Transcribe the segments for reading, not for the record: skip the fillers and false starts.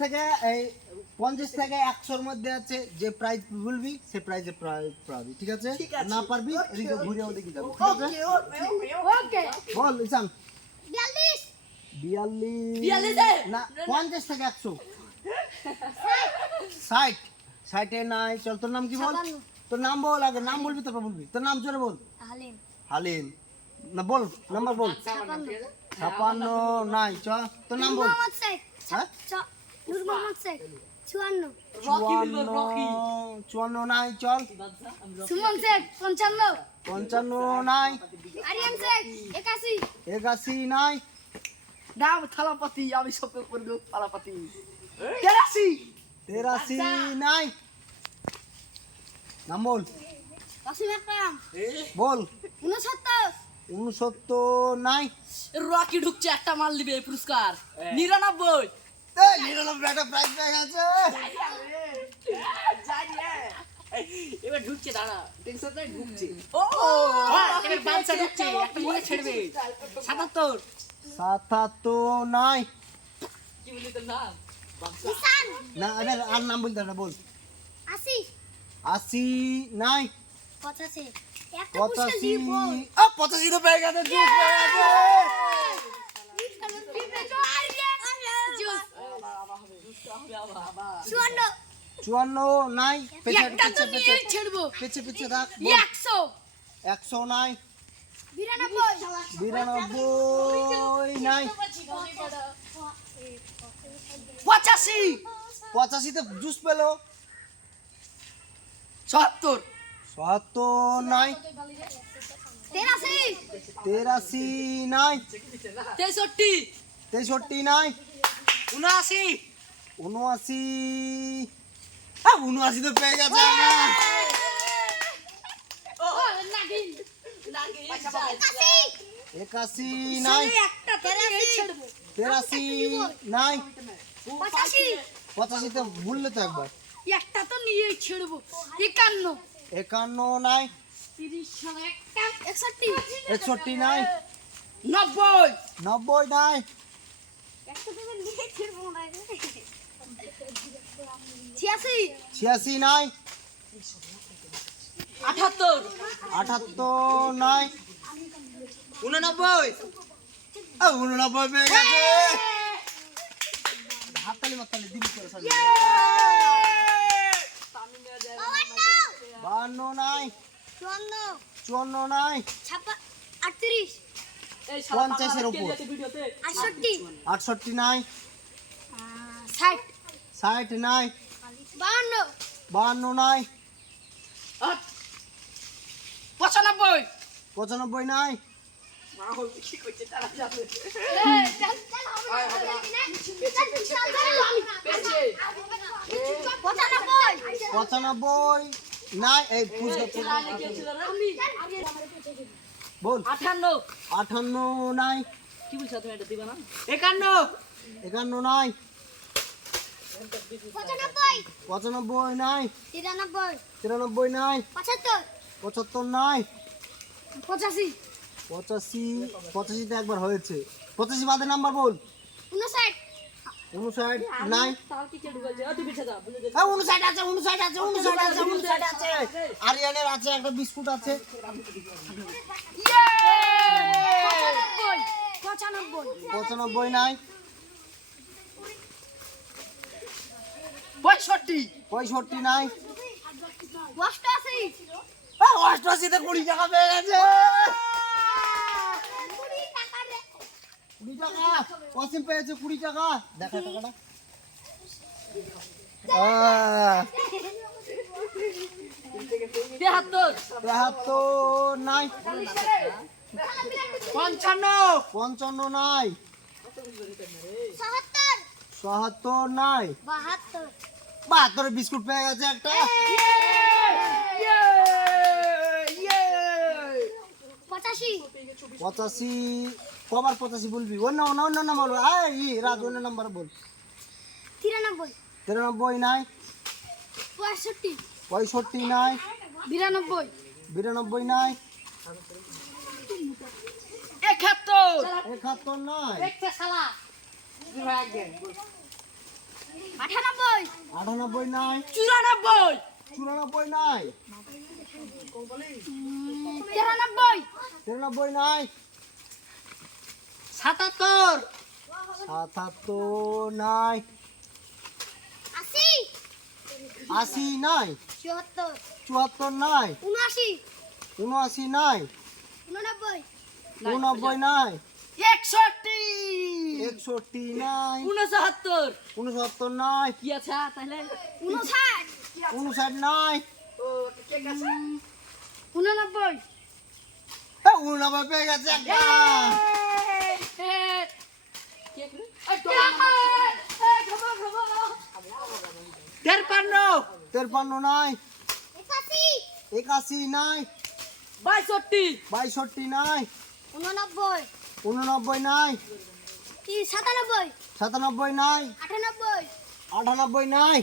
থেকে এই 50 থেকে 100 এর মধ্যে আছে, যে প্রাইজ বলবি সে প্রাইজে পাবি, ঠিক আছে? না পারবি এদিকে ঘুরে ওদিকে যাবি, ঠিক আছে? ওকে বল ইসান। 42 42 না, 50 থেকে 100। 60 60 এ নাই। চল, তোর নাম কি বল? 56 তোর নাম বল আগে, নাম বলবি তারপর বলবি। তোর নাম জোরে বল। হালিম হালিম। না বল, নাম্বার বল। 56 নাই। চ, তোর নাম বল। মোহাম্মদ শেখ হ্যাঁ, নূর মোহাম্মদ শেখ 54 54 নাই। চল, সুমন শেখ 55 55 নাই। আরিয়ান শেখ 81 81 নাই। নাম থালাপাতি, আমি সব করব থালাপাতি। 83 নাই। নাম বল, ওয়াসিম আকরাম বল। 69 69 নাই। রকি ঢুকছে, একটা মাল দিবে এই পুরস্কার। 99 এই 99 একটা প্রাইজ পেয়ে গেছে। এবার ঢুকছে, দাঁড়া টেনশন নাই, ঢুকছে। ও এবার বাচ্চা ঢুকছে, একটা মনে ছেড়বে। 77 নাই। কি বলি তোর নাম? নিশান না, এবার আর নাম বলতে না, বল। 80 80 নাই। 85 একটা পুরস্কার দিব 85 তো পেয়ে গেছে, জুস পেয়ে গেছে। জুস 54 নাই। একটা তো নিয়ে ছেড়বো। পিছে রাখ। 100 100 নাই। 92 92 নাই। 85 85 তে জুস পেলো। 76 ৭০ নাই। 83 83 নাই। 63 63 নাই। 79 79 79 তো পেয়ে গেছে না। ও নাগিন 81 নাই। একটা তো নিয়ে ছেড়বো। 83 নাই। 85 85 তে ভুললে তো একবার। একটা তো নিয়ে ছেড়বো। 51 51 নাই। 30 একটা 61 61 নাই। 90 90 নাই। একটা থেকে নিয়ে ছিড়বো না 86 86 নাই। 78 78 নাই। 89 89 পেয়ে গেছে। হাততালি মাততালি দিবি তো সব। 52 নাই। 54 নাই। 38 50 এর উপর। 68 68 নাই। 60 60 নাই। 52 52 নাই। 95 95 নাই। কি করছে তারা যাবে। চল পেছে 95 নাই। এই পুজো বল। 58 58 নাই। কি বলছ তুমি, এটা দিবা না? 51 51 নাই। 95 95 নাই। 93 93 নাই। 75 75 নাই। 85 85 তে একবার হয়েছে। 85 বাদে নাম্বার বল। 59 59 নাই। তার কি ছেড়ে বলছে? তুই পিছে যা, বুঝে যা। 59 আছে। 59 আছে। আরিয়ানের আছে, একটা বিস্কুট আছে। 95 নাই। 65 নাই। 88 88 তে 20 টাকা পেয়ে গেছে। 20 টাকা ওয়াসিম পেয়েছে। 20 টাকা দেখা টাকাটা। 73 নাই। 55 নাই। 74 নাই। 72 বিস্কুট পেয়ে গেছে একটা। 85 কবার 85 বলবি? অন্য নাম্বার বল। রাত অন্য নাম্বার বল। 93 নাই। 65 নাই। 92 নাই। 71 71 নাই। একটা শালা 98 98 নাই, 94 94 নাই, 93 93 নাই, 77 77 নাই, 80 80 নাই, 74 74 নাই, 79 79 নাই, 89 89 নাই, 61 61 নাই, 69 69 নাই, কি আছে তাহলে 59 59 নাই, ও কেক আছে 89 89 পেয়ে গেছে একটা। কেক রে এই তো এই খাবো 53 নাই, 81 81 নাই, 62 62 নাই, 89 89 নাই, 97 97 নাই, 98 98 নাই,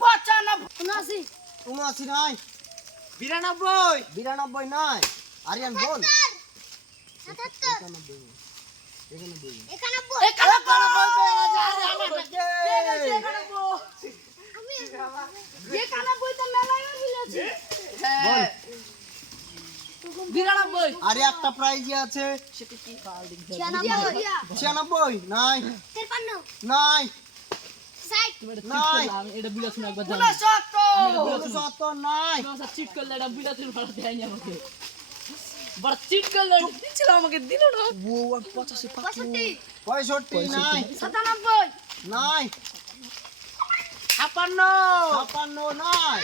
95 79 79 নাই, 92 92 নাই, আরিয়ান বল 77 91 91 আমি যে 91 তো মেলায় মিলেছে বল 92 আরে একটা প্রাইজই আছে 96 96 নাই, 53 নাই, 60 নাই, এটা বুলা শুনে একবার 69 নাই, চিট করলে এটা বুলা শুনে ভাড়া দেয় না আমাকে বড় চিট করলে দিছিল আমাকে দিল না ও 85 65 65 নাই, 97 নাই, 56 56 নাই,